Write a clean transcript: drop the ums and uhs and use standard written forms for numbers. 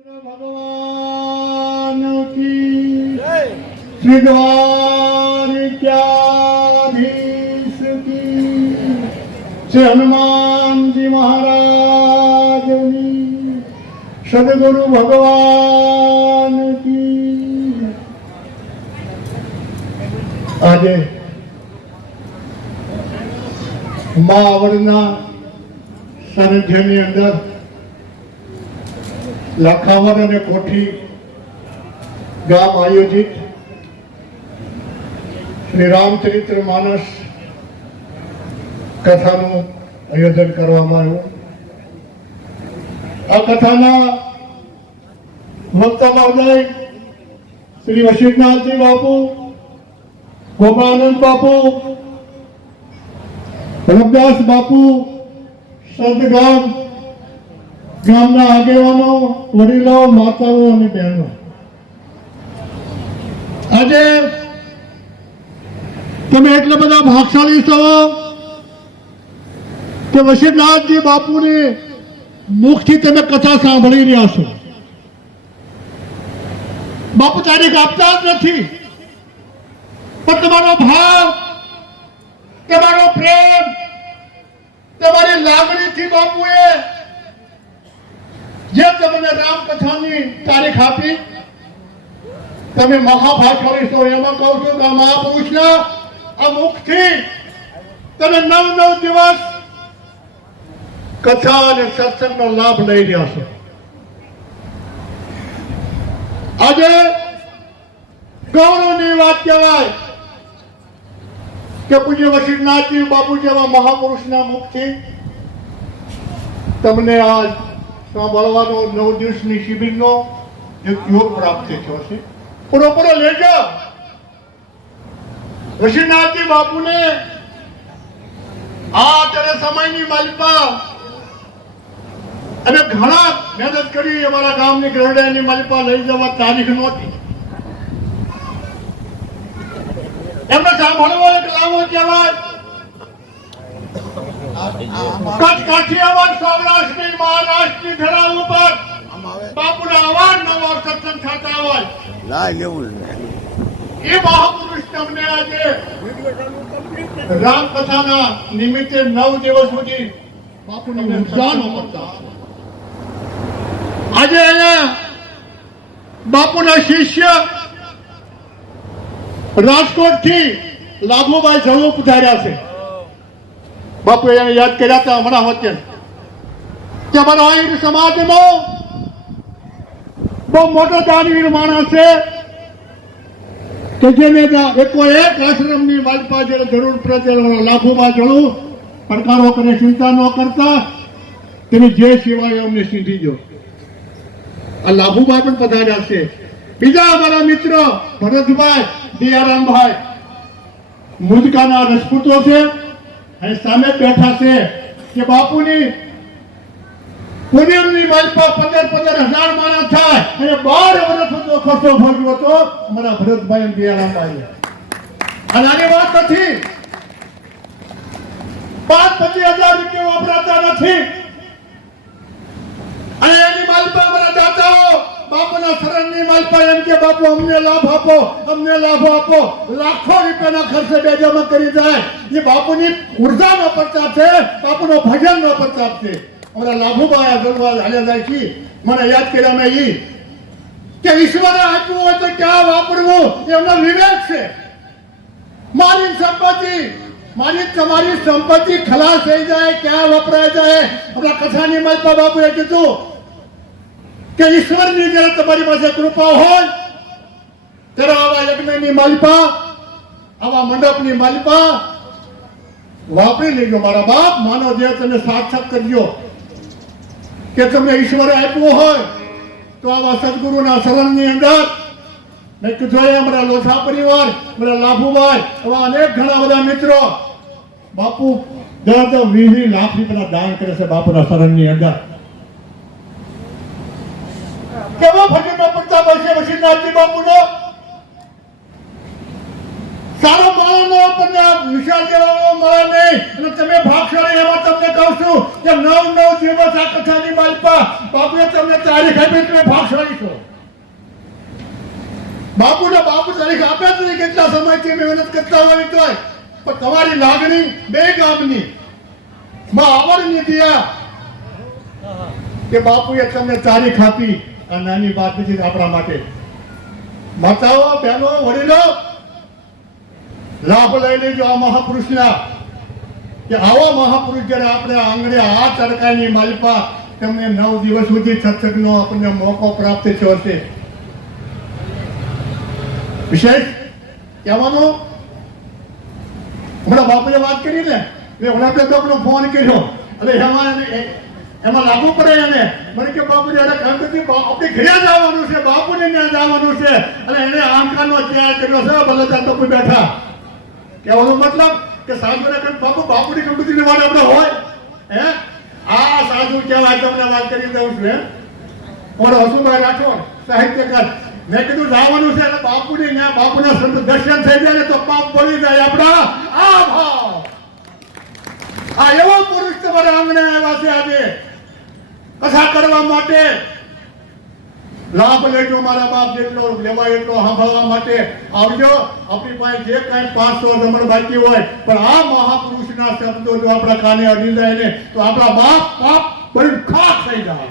भगवान की श्री द्वारिकाधीश की श्री हनुमान जी महाराज की सदगुरु भगवान की। आज मां आवड़ना सानिध्यની અંદર લાખાવર અને કોઠી ગામ આયોજિત શ્રી રામચરિત્ર માનસ કથાનું આયોજન કરવામાં આવ્યું। આ કથાના વક્તા મહોદય શ્રી વશિષ્ઠનાથજી બાપુ, ગોપાનંદ બાપુ, રમદાસ બાપુ, સંતગામ ગામના આગેવાનો, વડીલો, માતાઓ અને બહેનો, આજે તમે એટલા બધા ભાગશાળી છો કે વશિષ્ઠનાથજી બાપુની મુખથી તમે કથા સાંભળી રહ્યા છો। બાપુ તારીખ આપતા જ નથી, પણ તમારો ભાવ, તમારો પ્રેમ, તમારી લાગણીથી બાપુએ જે તમને રામકથાની તારીખ આપી, તમે મહાભાગશાળી છો। એમાં કહું છું કે આ મહાપુરુષના આ મુખથી તમે 9 દિવસ કથા અને સત્સંગનો લાભ લઈ રહ્યા છો। આજે ગૌરવની વાત કહેવાય કે પૂજ્ય વશિષ્ઠનાથજી બાપુ જેવા મહાપુરુષના મુખથી તમને આ સાંભળવાનો 9 દિવસની શિબિરનો એક યોગ પ્રાપ્ત થયો છે। પૂરો લેજો। વશિષ્ઠનાથજી બાપુને આ અત્યારે સમયની માલિકા અને ઘણા મહેનત કરી અમારા ગામની ગરડાની માલિકા લઈ જવા તારીખ નહોતી। એમને સાંભળવો એક લાવો કહેવાય। કચ્છ, કાઠિયાવાડ, સૌરાષ્ટ્રની, મહારાષ્ટ્રની ધરા ઉપર બાપુના અવારનવાર સત્સંગ થતા હોય એ મહાપુરુષ તમને આજે રામકથાના નિમિત્તે 9 દિવસ સુધી બાપુને ઉત્સાહનો કરતા। આજે અહીંયા બાપુના શિષ્ય રાજકોટથી લાભુભાઈ જળુ પધાર્યા છે। બાપુએ એને યાદ કર્યા હતા હમણાં વચ્ચે કે અમારા આહિર સમાજમાં બહુ મોટો દાનવીર માણસ છે કે જેને એક આશ્રમની માલિકા જ્યારે જરૂર પડે લાભુભાઈ જળુ પડકારો કરે, ચિંતા ન કરતા, તેની જે સેવાય અમને સીધીજો। આ લાભુભાઈ પણ પધાર્યા છે। બીજા અમારા મિત્ર ભરતભાઈ, દિયારામભાઈ મુજકાના રજપૂતો છે, અને સામે બેઠા છે કે બાપુની પુણ્યની માલિકા 15,000 માણસ થાય અને 12 વર્ષ સુધી ખર્ચો ભોગવ્યો હતો અમારા ભરતભાઈ અને દિયારામભાઈ। અને આની વાત નથી, 5-25,000 રૂપિયા વાપરાતા નથી। અને એની માલિકા અમારા દાતાઓ બાપુના શરણની માલિકા એમ કે બાપુ અમને લાભ આપો, અમને લાભ આપો, લાખો રૂપિયાના ખર્ચે બેજામાં કરી જાય। એ બાપુની ઉર્જાનો પ્રતાપ છે, બાપુનો ભજનનો પ્રતાપ છે। અમારા લાભુભાઈ આગળવા હાલ્યા જાય છે। મને યાદ કર્યા મેં એ કે ઈશ્વરે આપ્યું હોય તો ક્યાં વાપરવું એમનો વિવેક છે। મારી સંપત્તિ, મારી તમારી સંપત્તિ ખલાસ થઈ જાય, ક્યાં વપરાય જાય। આપણા કથાની માલિકા બાપુએ કીધું કે ઈશ્વરની જ્યારે તમારી પાસે કૃપા હોય ત્યારે આવા યજ્ઞની માલિકા, આવા મંડપની માલિકા વાપરી લેજો મારા બાપ। માનો જે તમે સાર્થક કરજો કે તમને ઈશ્વરે આપ્યું હોય તો આવા સદગુરુના શરણની અંદર મેં કીધું અમારા લોથા પરિવાર, અમારા લાભુભાઈ, એવા અનેક ઘણા બધા મિત્રો બાપુ દર 20 લાખ રૂપિયાના દાન કરે છે બાપુના શરણની અંદર। કેવો ભજનનો પ્રતાપ હશે વશિષ્ઠનાથજી બાપુનો। સારો માણસનો આપણને વિશાળ દેવાનો મળે નહીં, અને તમે ભાગશાળી એમાં તમને કહું છું કે 9 દિવસ આ કથાની માલિકા બાપુએ તમને તારીખ આપી, તમે ભાગશાળી બાપુને બાપુ તારીખ આપે જ નહીં, કેટલા સમયથી મહેનત કરતા હોય તોય. પણ તમારી લાગણી બે ગામની માં આવડની દિયા કે બાપુએ તમને તારીખ આપી. આ નાની વાત નથી આપણા માટે. માતાઓ, બહેનો, વડીલો, લાભ લઈ લેજો આ મહાપુરુષના. કે આવા મહાપુરુષ જ્યારે આપણે આંગણે આ તડકાની માલપા તેમને 9 દિવસ સુધી સત્સંગનો આપણને મોકો પ્રાપ્ત થયો છે. વિશેષ કહેવાનું, હમણાં બાપુએ વાત કરી ને, હમણાં આપણે ફોન કર્યો એટલે એમાં લાગુ પડે એને. મને કે બાપુ આપણે ઘરે જવાનું છે, બાપુને ત્યાં જવાનું છે, અને એને આમકાનો ત્યાગ કર્યો છે. ભલે બાપુ બેઠા. કહેવાનો મતલબ કે સાધુ બાપુની કંપની વાળે આપણે હોય હે. આ સાધુ કહેવાય. તમને વાત કરી દઉં છું. પણ હસુભાઈ રાઠોડ સાહિત્યકાર, મેં કીધું જવાનું છે એટલે બાપુની ત્યાં બાપુના સંત દર્શન થઈ જાય ને તો પાપ પડી જાય આપણા. આ ભાવ, આ એવો પુરુષ તમારા આંગણે આવ્યા છે આજે કથા કરવા માટે. લાભ લેજો મારા બાપ, જેટલો લેવાય એટલો સાંભળવા માટે આવજો. આપણી પાસે જે કાંઈ 500 રમણ બાકી હોય, પણ આ મહાપુરુષના શબ્દો જો આપણા કાને અડી જાય ને તો આપણા બાપ પાપ બધું ખાસ થઈ જાય.